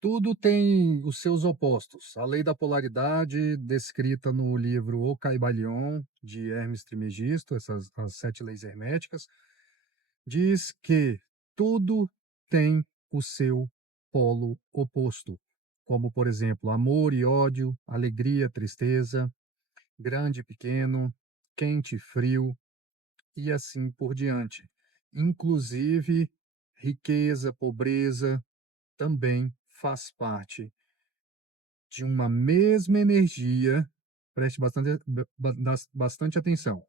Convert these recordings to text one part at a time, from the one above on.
Tudo tem os seus opostos. A lei da polaridade, descrita no livro O Caibalion, de Hermes Trismegisto, as sete leis herméticas, diz que tudo tem o seu polo oposto, como, por exemplo, amor e ódio, alegria, tristeza, grande e pequeno, quente e frio, e assim por diante. Inclusive, riqueza, pobreza também faz parte de uma mesma energia. Preste bastante atenção.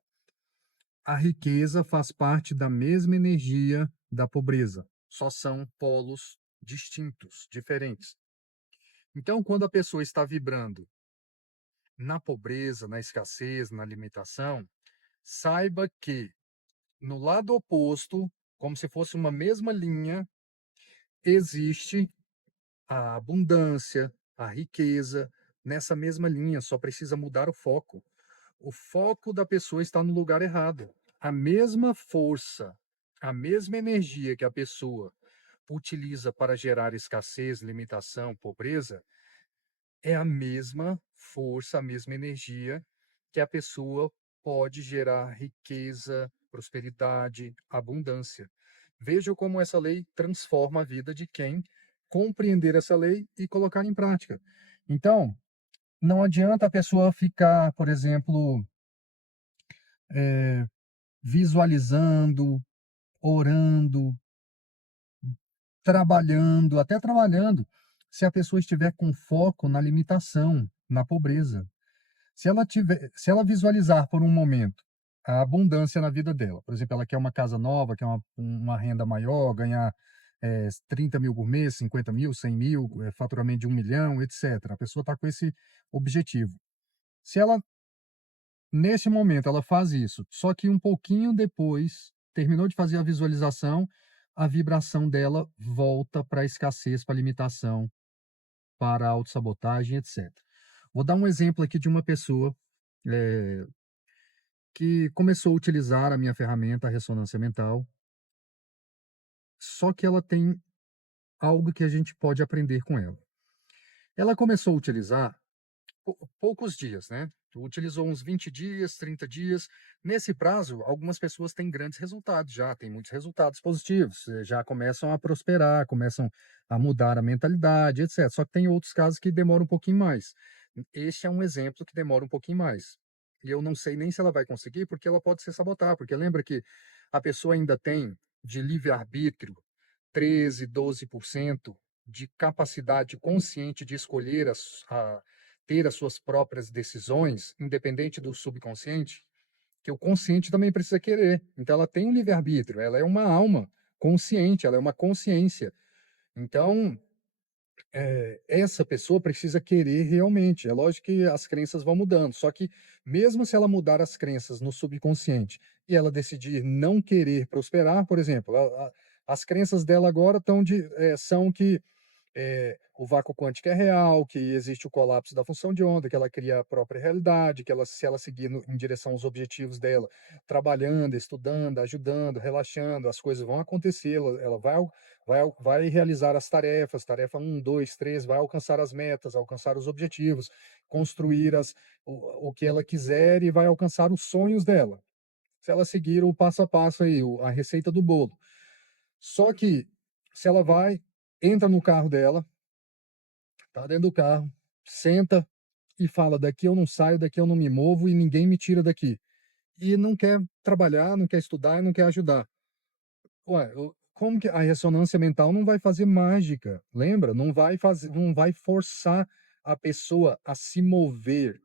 A riqueza faz parte da mesma energia da pobreza, só são polos distintos, diferentes. Então, quando a pessoa está vibrando na pobreza, na escassez, na limitação, saiba que no lado oposto, como se fosse uma mesma linha, existe a abundância, a riqueza, nessa mesma linha, só precisa mudar o foco. O foco da pessoa está no lugar errado. A mesma força, a mesma energia que a pessoa utiliza para gerar escassez, limitação, pobreza, é a mesma força, a mesma energia que a pessoa pode gerar riqueza, prosperidade, abundância. Veja como essa lei transforma a vida de quem compreender essa lei e colocar em prática. Então, não adianta a pessoa ficar, por exemplo, visualizando, orando, trabalhando, até trabalhando, se a pessoa estiver com foco na limitação, na pobreza. Se ela visualizar por um momento a abundância na vida dela, por exemplo, ela quer uma casa nova, quer uma renda maior, ganhar 30 mil por mês, 50 mil, 100 mil, faturamento de 1 milhão, etc. A pessoa está com esse objetivo. Se ela, nesse momento, ela faz isso, só que um pouquinho depois, terminou de fazer a visualização, a vibração dela volta para a escassez, para a limitação, para a autossabotagem, etc. Vou dar um exemplo aqui de uma pessoa eh, que começou a utilizar a minha ferramenta, a ressonância mental, só que ela tem algo que a gente pode aprender com ela. Ela começou a utilizar poucos dias, né? Utilizou uns 20 dias, 30 dias. Nesse prazo, algumas pessoas têm grandes resultados já, têm muitos resultados positivos, já começam a prosperar, começam a mudar a mentalidade, etc. Só que tem outros casos que demoram um pouquinho mais. Este é um exemplo que demora um pouquinho mais. E eu não sei nem se ela vai conseguir, porque ela pode se sabotar, porque lembra que a pessoa ainda tem de livre-arbítrio 13, 12% de capacidade consciente de escolher ter as suas próprias decisões, independente do subconsciente, que o consciente também precisa querer. Então, ela tem um livre-arbítrio, ela é uma alma consciente, ela é uma consciência. Então, essa pessoa precisa querer realmente. É lógico que as crenças vão mudando, só que mesmo se ela mudar as crenças no subconsciente e ela decidir não querer prosperar, por exemplo, as crenças dela agora são que o vácuo quântico é real, que existe o colapso da função de onda, que ela cria a própria realidade, que ela, se ela seguir em direção aos objetivos dela, trabalhando, estudando, ajudando, relaxando, as coisas vão acontecer, ela vai realizar as tarefas, tarefa um, 2, 3, vai alcançar as metas, alcançar os objetivos, construir o que ela quiser e vai alcançar os sonhos dela. Se ela seguir o passo a passo aí, a receita do bolo. Só que se ela entra no carro dela, tá dentro do carro, senta e fala: daqui eu não saio, daqui eu não me movo e ninguém me tira daqui. E não quer trabalhar, não quer estudar e não quer ajudar. Ué, como que a ressonância mental não vai fazer mágica? Lembra? Não vai forçar a pessoa a se mover.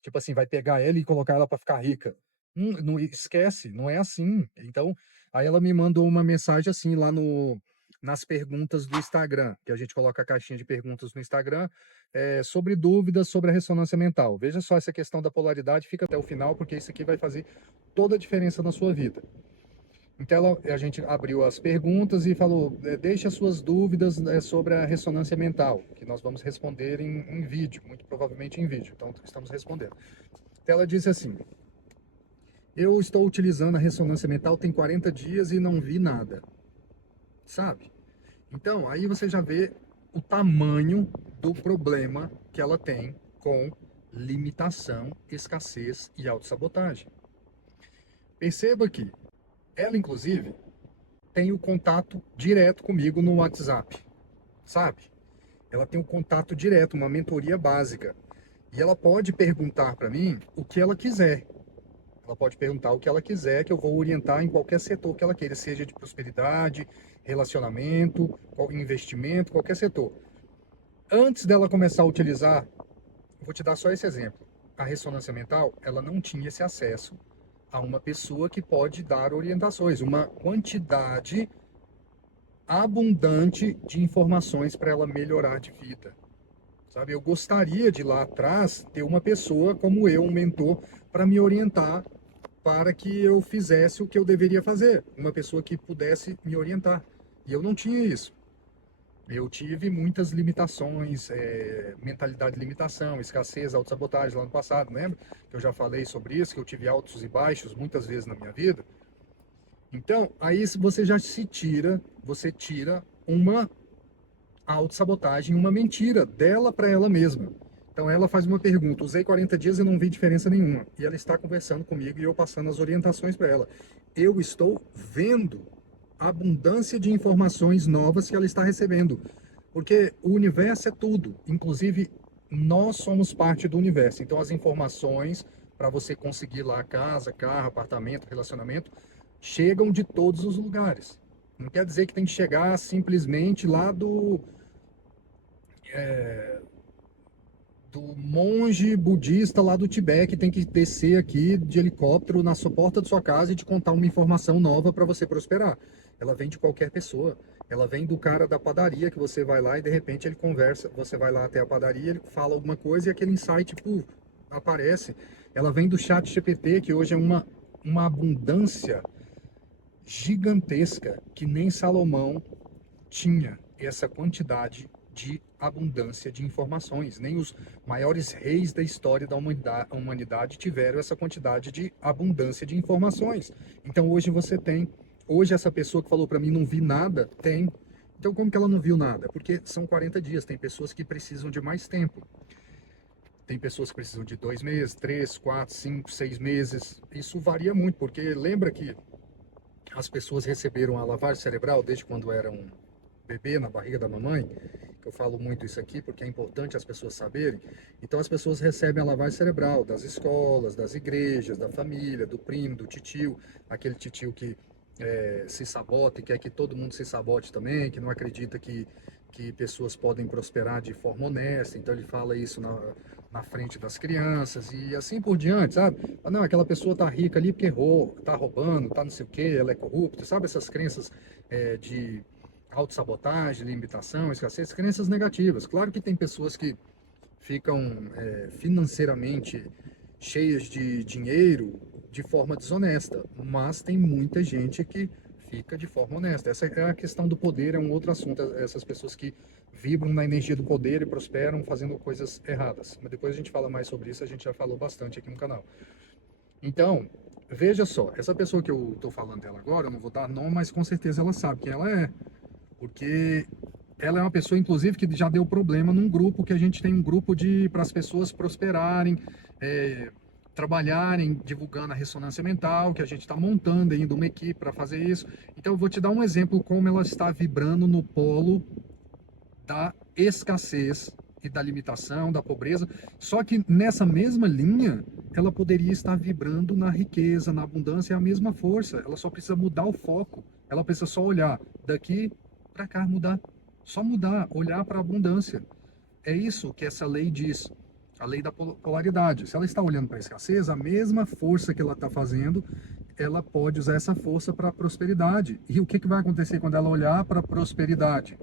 Tipo assim, vai pegar ela e colocar ela para ficar rica. Não esquece, não é assim. Então, aí ela me mandou uma mensagem assim lá no nas perguntas do Instagram, que a gente coloca a caixinha de perguntas no Instagram, sobre dúvidas sobre a ressonância mental. Veja só essa questão da polaridade, fica até o final, porque isso aqui vai fazer toda a diferença na sua vida. Então, a gente abriu as perguntas e falou: deixe as suas dúvidas sobre a ressonância mental, que nós vamos responder em vídeo, muito provavelmente em vídeo. Então, estamos respondendo. Então, ela disse assim: eu estou utilizando a ressonância mental tem 40 dias e não vi nada, sabe? Então, aí você já vê o tamanho do problema que ela tem com limitação, escassez e autossabotagem. Perceba que ela, inclusive, tem o contato direto comigo no WhatsApp, sabe? Ela tem um contato direto, uma mentoria básica. E ela pode perguntar para mim o que ela quiser. Ela pode perguntar o que ela quiser, que eu vou orientar em qualquer setor que ela queira, seja de prosperidade, relacionamento, investimento, qualquer setor. Antes dela começar a utilizar, eu vou te dar só esse exemplo. A ressonância mental, ela não tinha esse acesso a uma pessoa que pode dar orientações, uma quantidade abundante de informações para ela melhorar de vida. Sabe, eu gostaria de lá atrás ter uma pessoa como eu, um mentor, para me orientar para que eu fizesse o que eu deveria fazer, uma pessoa que pudesse me orientar. E eu não tinha isso. Eu tive muitas limitações, mentalidade de limitação, escassez, autossabotagem lá no passado, lembra? Que eu já falei sobre isso, que eu tive altos e baixos muitas vezes na minha vida. Então, aí você já você tira uma autossabotagem, uma mentira dela para ela mesma. Então ela faz uma pergunta: usei 40 dias e não vi diferença nenhuma. E ela está conversando comigo e eu passando as orientações para ela. Eu estou vendo a abundância de informações novas que ela está recebendo. Porque o universo é tudo. Inclusive, nós somos parte do universo. Então as informações para você conseguir lá casa, carro, apartamento, relacionamento, chegam de todos os lugares. Não quer dizer que tem que chegar simplesmente lá do monge budista lá do Tibete, que tem que descer aqui de helicóptero na sua porta de sua casa e te contar uma informação nova para você prosperar. Ela vem de qualquer pessoa. Ela vem do cara da padaria que você vai lá e de repente ele conversa, você vai lá até a padaria, ele fala alguma coisa e aquele insight aparece. Ela vem do chat GPT, que hoje é uma abundância gigantesca que nem Salomão tinha essa quantidade de abundância de informações. Nem os maiores reis da história da humanidade tiveram essa quantidade de abundância de informações. Então hoje você tem, hoje essa pessoa que falou para mim não vi nada, tem. Então como que ela não viu nada? Porque são 40 dias, tem pessoas que precisam de mais tempo. Tem pessoas que precisam de 2 meses, 3, 4, 5, 6 meses. Isso varia muito, porque lembra que as pessoas receberam a lavagem cerebral desde quando eram bebê na barriga da mamãe, que eu falo muito isso aqui porque é importante as pessoas saberem. Então as pessoas recebem a lavagem cerebral das escolas, das igrejas, da família, do primo, do titio, aquele titio que se sabota e quer que todo mundo se sabote também, que não acredita que pessoas podem prosperar de forma honesta. Então ele fala isso na frente das crianças e assim por diante, sabe? Ah, não, aquela pessoa tá rica ali porque tá roubando, tá não sei o quê, ela é corrupta, sabe? Essas crenças de autossabotagem, limitação, escassez, crenças negativas. Claro que tem pessoas que ficam financeiramente cheias de dinheiro de forma desonesta, mas tem muita gente que fica de forma honesta. Essa é a questão do poder, é um outro assunto. Essas pessoas que vibram na energia do poder e prosperam fazendo coisas erradas. Mas depois a gente fala mais sobre isso, a gente já falou bastante aqui no canal. Então, veja só, essa pessoa que eu estou falando dela agora, eu não vou dar nome, mas com certeza ela sabe quem ela é. Porque ela é uma pessoa, inclusive, que já deu problema num grupo, que a gente tem um grupo para as pessoas prosperarem, trabalharem, divulgando a ressonância mental, que a gente está montando ainda uma equipe para fazer isso. Então, eu vou te dar um exemplo como ela está vibrando no polo da escassez e da limitação, da pobreza. Só que nessa mesma linha, ela poderia estar vibrando na riqueza, na abundância, é a mesma força. Ela só precisa mudar o foco. Ela precisa só olhar daqui para cá, mudar. Só mudar, olhar para a abundância. É isso que essa lei diz. A lei da polaridade. Se ela está olhando para a escassez, a mesma força que ela está fazendo, ela pode usar essa força para a prosperidade. E o que vai acontecer quando ela olhar para a prosperidade?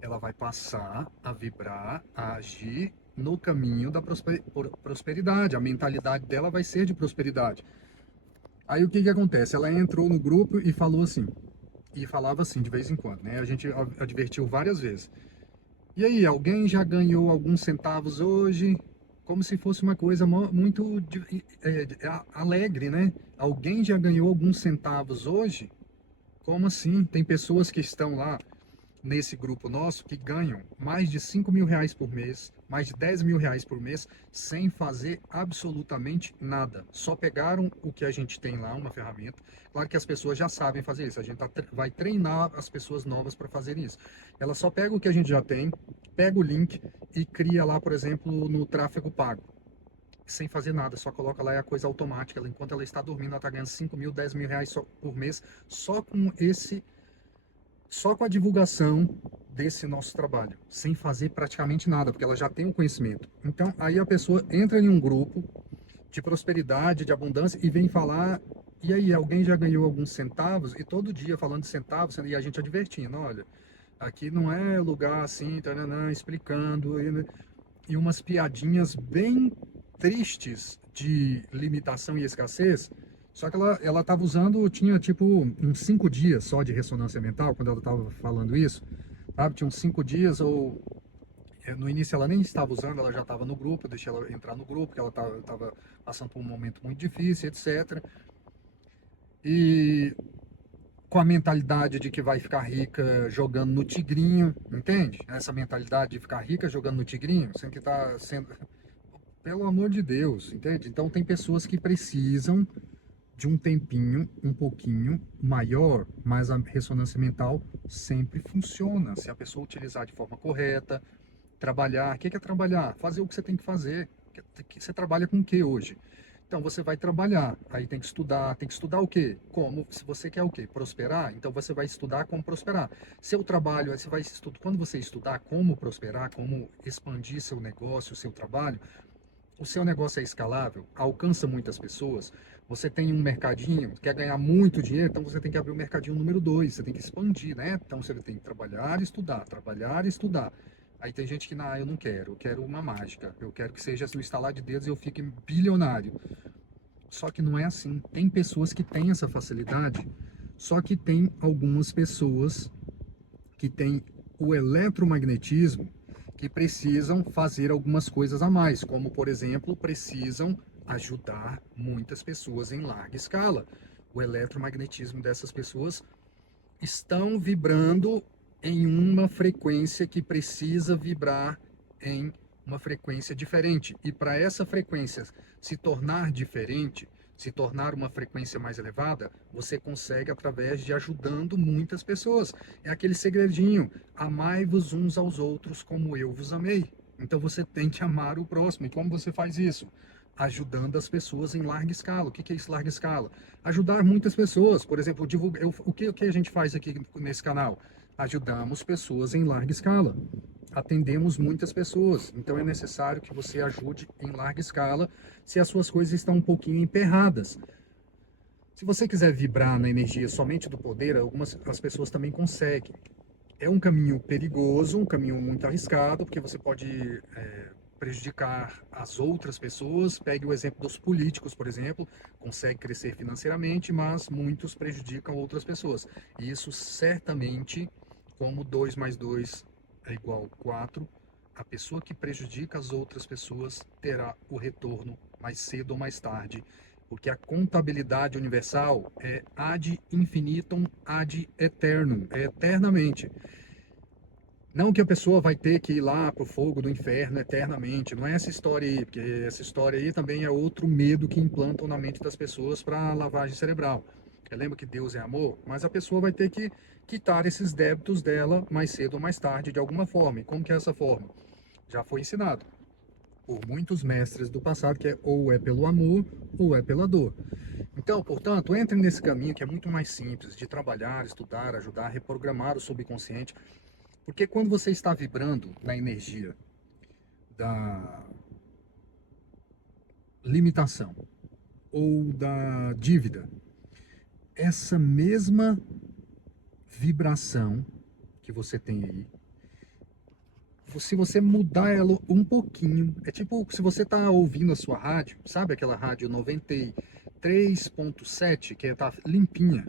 Ela vai passar a vibrar, a agir no caminho da prosperidade. A mentalidade dela vai ser de prosperidade. Aí o que acontece? Ela entrou no grupo e falou assim, e falava assim de vez em quando, né? A gente advertiu várias vezes. E aí, alguém já ganhou alguns centavos hoje? Como se fosse uma coisa muito alegre, né? Alguém já ganhou alguns centavos hoje? Como assim? Tem pessoas que estão lá nesse grupo nosso que ganham mais de 5 mil reais por mês, mais de 10 mil reais por mês, sem fazer absolutamente nada. Só pegaram o que a gente tem lá, uma ferramenta. Claro que as pessoas já sabem fazer isso, a gente vai treinar as pessoas novas para fazer isso. Ela só pega o que a gente já tem, pega o link e cria lá, por exemplo, no tráfego pago. Sem fazer nada, só coloca lá, é a coisa automática. Enquanto ela está dormindo, ela está ganhando 5 mil, 10 mil reais por mês, só com a divulgação desse nosso trabalho, sem fazer praticamente nada, porque ela já tem o conhecimento. Então, aí a pessoa entra em um grupo de prosperidade, de abundância e vem falar. E aí, alguém já ganhou alguns centavos? E todo dia falando de centavos, e a gente advertindo: olha, aqui não é lugar assim, taranã, explicando, e umas piadinhas bem tristes de limitação e escassez. Só que ela estava usando, tinha tipo uns 5 dias só de ressonância mental, quando ela estava falando isso, sabe? Tinha uns 5 dias, ou no início ela nem estava usando, ela já estava no grupo, eu deixei ela entrar no grupo, porque ela estava passando por um momento muito difícil, etc. E com a mentalidade de que vai ficar rica jogando no tigrinho, entende? Essa mentalidade de ficar rica jogando no tigrinho, sendo que está sendo, pelo amor de Deus, entende? Então tem pessoas que precisam de um tempinho um pouquinho maior, mas a ressonância mental sempre funciona se a pessoa utilizar de forma correta, trabalhar. O que é trabalhar? Fazer o que você tem que fazer. Você trabalha com o que hoje? Então você vai trabalhar, aí tem que estudar o quê? Como, se você quer o quê? Prosperar, então você vai estudar como prosperar. Seu trabalho, aí você vai estudar, quando você estudar como prosperar, como expandir seu negócio, seu trabalho, o seu negócio é escalável, alcança muitas pessoas, você tem um mercadinho, quer ganhar muito dinheiro, então você tem que abrir o mercadinho número 2, você tem que expandir, né? Então você tem que trabalhar e estudar, trabalhar e estudar. Aí tem gente que, não, eu não quero, eu quero uma mágica, eu quero que seja no estalar de dedos e eu fique bilionário. Só que não é assim. Tem pessoas que têm essa facilidade, só que tem algumas pessoas que têm o eletromagnetismo que precisam fazer algumas coisas a mais, como, por exemplo, precisam ajudar muitas pessoas em larga escala. O eletromagnetismo dessas pessoas estão vibrando em uma frequência que precisa vibrar em uma frequência diferente. E para essa frequência se tornar diferente, se tornar uma frequência mais elevada, você consegue através de ajudando muitas pessoas. É aquele segredinho: amai-vos uns aos outros como eu vos amei. Então você tem que amar o próximo. E como você faz isso? Ajudando as pessoas em larga escala. O que é isso, larga escala? Ajudar muitas pessoas. Por exemplo, o que a gente faz aqui nesse canal? Ajudamos pessoas em larga escala. Atendemos muitas pessoas. Então é necessário que você ajude em larga escala se as suas coisas estão um pouquinho emperradas. Se você quiser vibrar na energia somente do poder, as pessoas também conseguem. É um caminho perigoso, um caminho muito arriscado, porque você pode prejudicar as outras pessoas. Pegue o exemplo dos políticos, por exemplo, consegue crescer financeiramente, mas muitos prejudicam outras pessoas. E isso certamente, como 2 mais 2 é igual a 4, a pessoa que prejudica as outras pessoas terá o retorno mais cedo ou mais tarde, porque a contabilidade universal é ad infinitum, ad eternum, é eternamente. Não que a pessoa vai ter que ir lá pro fogo do inferno eternamente, não é essa história aí, porque essa história aí também é outro medo que implantam na mente das pessoas para lavagem cerebral. Lembra que Deus é amor, mas a pessoa vai ter que quitar esses débitos dela mais cedo ou mais tarde, de alguma forma. E como que é essa forma? Já foi ensinado por muitos mestres do passado, que é ou é pelo amor ou é pela dor. Então, portanto, entre nesse caminho que é muito mais simples de trabalhar, estudar, ajudar, reprogramar o subconsciente, porque quando você está vibrando na energia da limitação ou da dívida, essa mesma vibração que você tem aí, se você mudar ela um pouquinho, é tipo se você está ouvindo a sua rádio, sabe aquela rádio 93.7 que tá limpinha,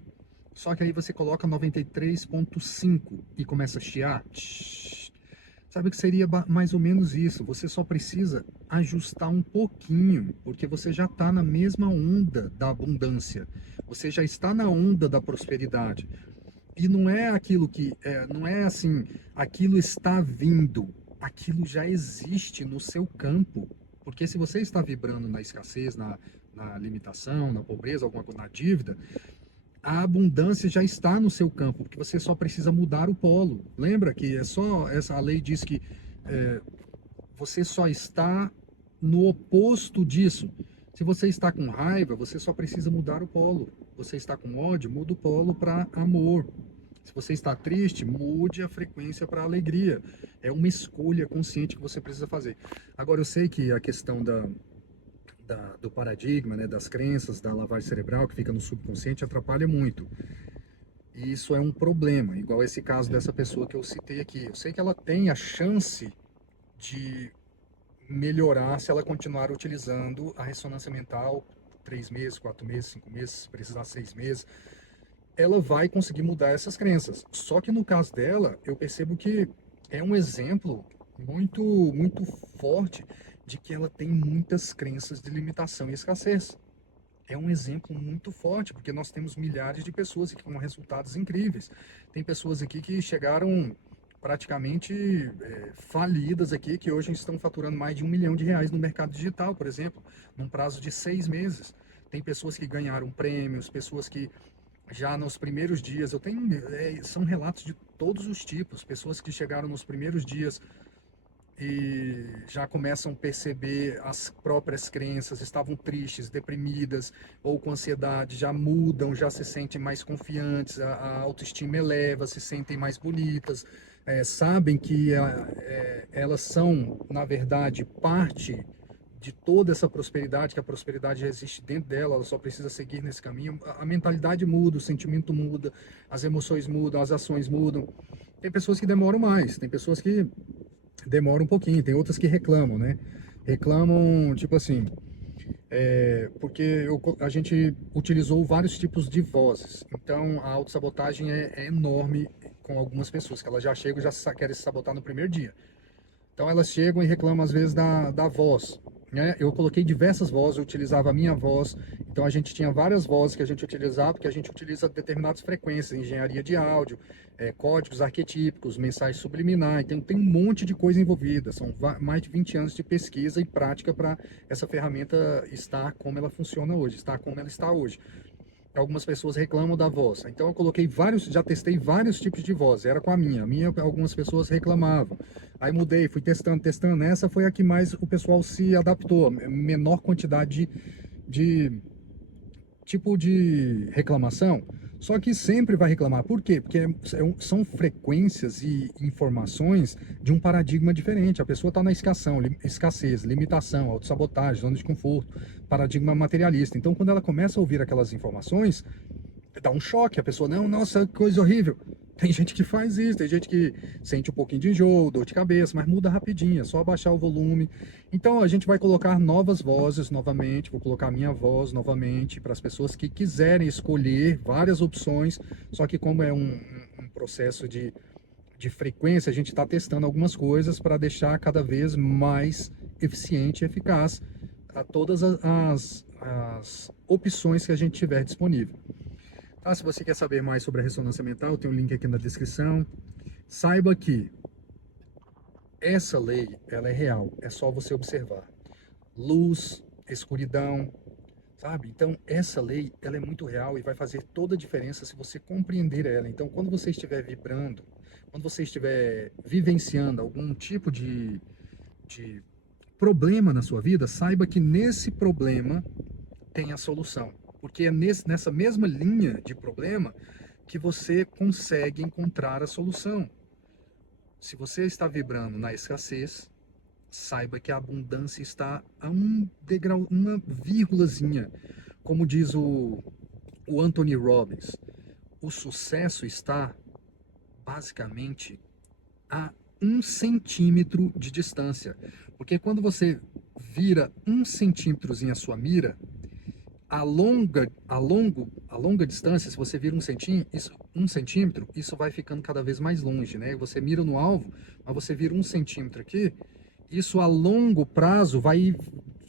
só que aí você coloca 93.5 e começa a chiar. Sabe que seria mais ou menos isso. Você só precisa ajustar um pouquinho, porque você já está na mesma onda da abundância. Você já está na onda da prosperidade. e não é aquilo que, não é assim, aquilo está vindo, aquilo já existe no seu campo. Porque se você está vibrando na escassez, na limitação, na pobreza, alguma coisa, na dívida, a abundância já está no seu campo, porque você só precisa mudar o polo. Lembra que é só essa a lei diz que é, você só está no oposto disso. Se você está com raiva, você só precisa mudar o polo. Você está com ódio, muda o polo para amor. Se você está triste, mude a frequência para alegria. É uma escolha consciente que você precisa fazer. Agora, eu sei que a questão do paradigma, né, das crenças, da lavagem cerebral que fica no subconsciente atrapalha muito. E isso é um problema, igual esse caso dessa pessoa que eu citei aqui. Eu sei que ela tem a chance de melhorar se ela continuar utilizando a ressonância mental 3 meses, 4 meses, 5 meses, se precisar 6 meses, ela vai conseguir mudar essas crenças. Só que no caso dela, eu percebo que é um exemplo muito forte de que ela tem muitas crenças de limitação e escassez. É um exemplo muito forte, porque nós temos milhares de pessoas aqui com resultados incríveis. Tem pessoas aqui que chegaram praticamente falidas aqui, que hoje estão faturando mais de R$ 1 milhão no mercado digital, por exemplo, num prazo de 6 meses. Tem pessoas que ganharam prêmios, pessoas que já nos primeiros dias, eu tenho, são relatos de todos os tipos, pessoas que chegaram nos primeiros dias e já começam a perceber as próprias crenças, estavam tristes, deprimidas ou com ansiedade, já mudam, já se sentem mais confiantes, a autoestima eleva, se sentem mais bonitas, sabem que elas são, na verdade, parte de toda essa prosperidade, que a prosperidade já existe dentro dela, ela só precisa seguir nesse caminho. A mentalidade muda, o sentimento muda, as emoções mudam, as ações mudam. Tem pessoas que demoram mais, tem pessoas que demora um pouquinho, tem outras que reclamam, né? Reclamam, tipo assim, porque a gente utilizou vários tipos de vozes. Então, a autossabotagem é enorme com algumas pessoas, que elas já chegam e já querem se sabotar no primeiro dia. Então, elas chegam e reclamam, às vezes, da voz. Né? Eu coloquei diversas vozes, eu utilizava a minha voz. Então, a gente tinha várias vozes que a gente utilizava, porque a gente utiliza determinadas frequências, engenharia de áudio, códigos arquetípicos, mensagem subliminar. Então, tem um monte de coisa envolvida. São mais de 20 anos de pesquisa e prática para essa ferramenta estar como ela funciona hoje, estar como ela está hoje. Algumas pessoas reclamam da voz. Então eu coloquei vários, já testei vários tipos de voz. Era com a minha. Algumas pessoas reclamavam. Aí mudei, fui testando. Essa foi a que mais o pessoal se adaptou. Menor quantidade de tipo de reclamação. Só que sempre vai reclamar. Por quê? Porque são frequências e informações de um paradigma diferente. A pessoa está na escassez, limitação, autossabotagem, zona de conforto, paradigma materialista. Então, quando ela começa a ouvir aquelas informações, dá um choque. A pessoa, não, nossa, que coisa horrível. Tem gente que faz isso, tem gente que sente um pouquinho de enjoo, dor de cabeça, mas muda rapidinho, é só abaixar o volume. Então a gente vai colocar novas vozes novamente, vou colocar a minha voz novamente para as pessoas que quiserem escolher várias opções, só que como é um processo de frequência, a gente está testando algumas coisas para deixar cada vez mais eficiente e eficaz a todas as opções que a gente tiver disponível. Tá? Se você quer saber mais sobre a ressonância mental, tem um link aqui na descrição. Saiba que essa lei, ela é real, é só você observar. Luz, escuridão, sabe? Então, essa lei, ela é muito real e vai fazer toda a diferença se você compreender ela. Então, quando você estiver vibrando, quando você estiver vivenciando algum tipo de problema na sua vida, saiba que nesse problema tem a solução. Porque é nessa mesma linha de problema que você consegue encontrar a solução. Se você está vibrando na escassez, saiba que a abundância está a um degrau, uma vírgulazinha. Como diz o Anthony Robbins, o sucesso está basicamente a 1 centímetro de distância. Porque quando você vira 1 centímetrozinho a sua mira, a longa distância, se você vira 1 centímetro, isso vai ficando cada vez mais longe, né? Você mira no alvo, mas você vira 1 centímetro aqui, isso a longo prazo vai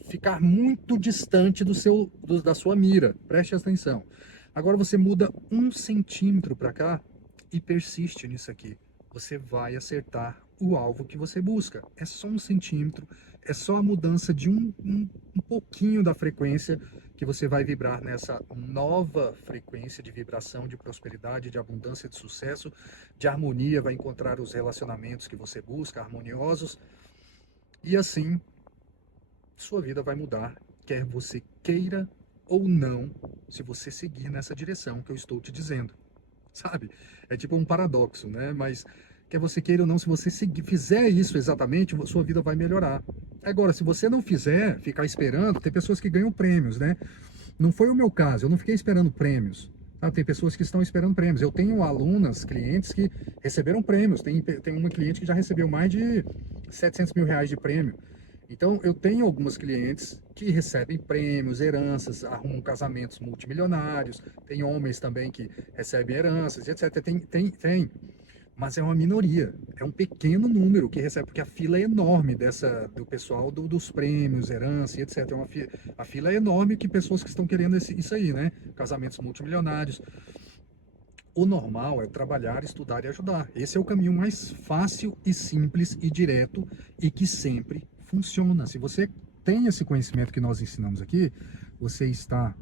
ficar muito distante da sua mira. Preste atenção. Agora você muda 1 centímetro para cá, e persiste nisso aqui, você vai acertar o alvo que você busca. É só 1 centímetro, é só a mudança de um pouquinho da frequência que você vai vibrar nessa nova frequência de vibração, de prosperidade, de abundância, de sucesso, de harmonia, vai encontrar os relacionamentos que você busca, harmoniosos, e assim sua vida vai mudar, quer você queira ou não, se você seguir nessa direção que eu estou te dizendo, sabe? É tipo um paradoxo, né? Mas quer você queira ou não, se você seguir, fizer isso exatamente, sua vida vai melhorar. Agora, se você não fizer, ficar esperando, tem pessoas que ganham prêmios, né? Não foi o meu caso, eu não fiquei esperando prêmios. Sabe? Tem pessoas que estão esperando prêmios. Eu tenho alunas, clientes que receberam prêmios. Tem uma cliente que já recebeu mais de 700 mil reais de prêmio. Então, eu tenho algumas clientes que recebem prêmios, heranças, arrumam casamentos multimilionários. Tem homens também que recebem heranças, etc. Tem. Mas é uma minoria, é um pequeno número que recebe, porque a fila é enorme do pessoal dos prêmios, herança e etc. A fila é enorme que pessoas que estão querendo isso aí, né? Casamentos multimilionários. O normal é trabalhar, estudar e ajudar. Esse é o caminho mais fácil e simples e direto e que sempre funciona. Se você tem esse conhecimento que nós ensinamos aqui, você está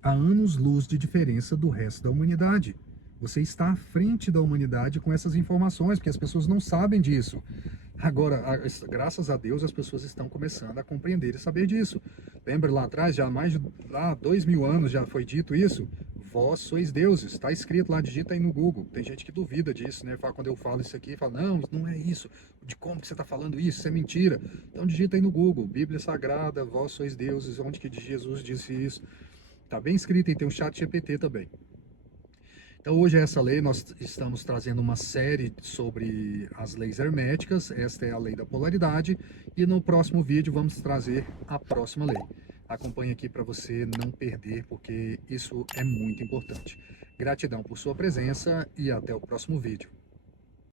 a anos-luz de diferença do resto da humanidade. Você está à frente da humanidade com essas informações, porque as pessoas não sabem disso. Agora, graças a Deus, as pessoas estão começando a compreender e saber disso. Lembra lá atrás, já há mais de 2000 anos já foi dito isso? Vós sois deuses, está escrito lá, digita aí no Google. Tem gente que duvida disso, né? Quando eu falo isso aqui, fala, não, não é isso. De como que você está falando isso? Isso é mentira. Então digita aí no Google, Bíblia Sagrada, vós sois deuses, onde que Jesus disse isso? Está bem escrito e tem o chat GPT também. Então hoje essa lei, nós estamos trazendo uma série sobre as leis herméticas, esta é a lei da polaridade, e no próximo vídeo vamos trazer a próxima lei. Acompanhe aqui para você não perder, porque isso é muito importante. Gratidão por sua presença e até o próximo vídeo.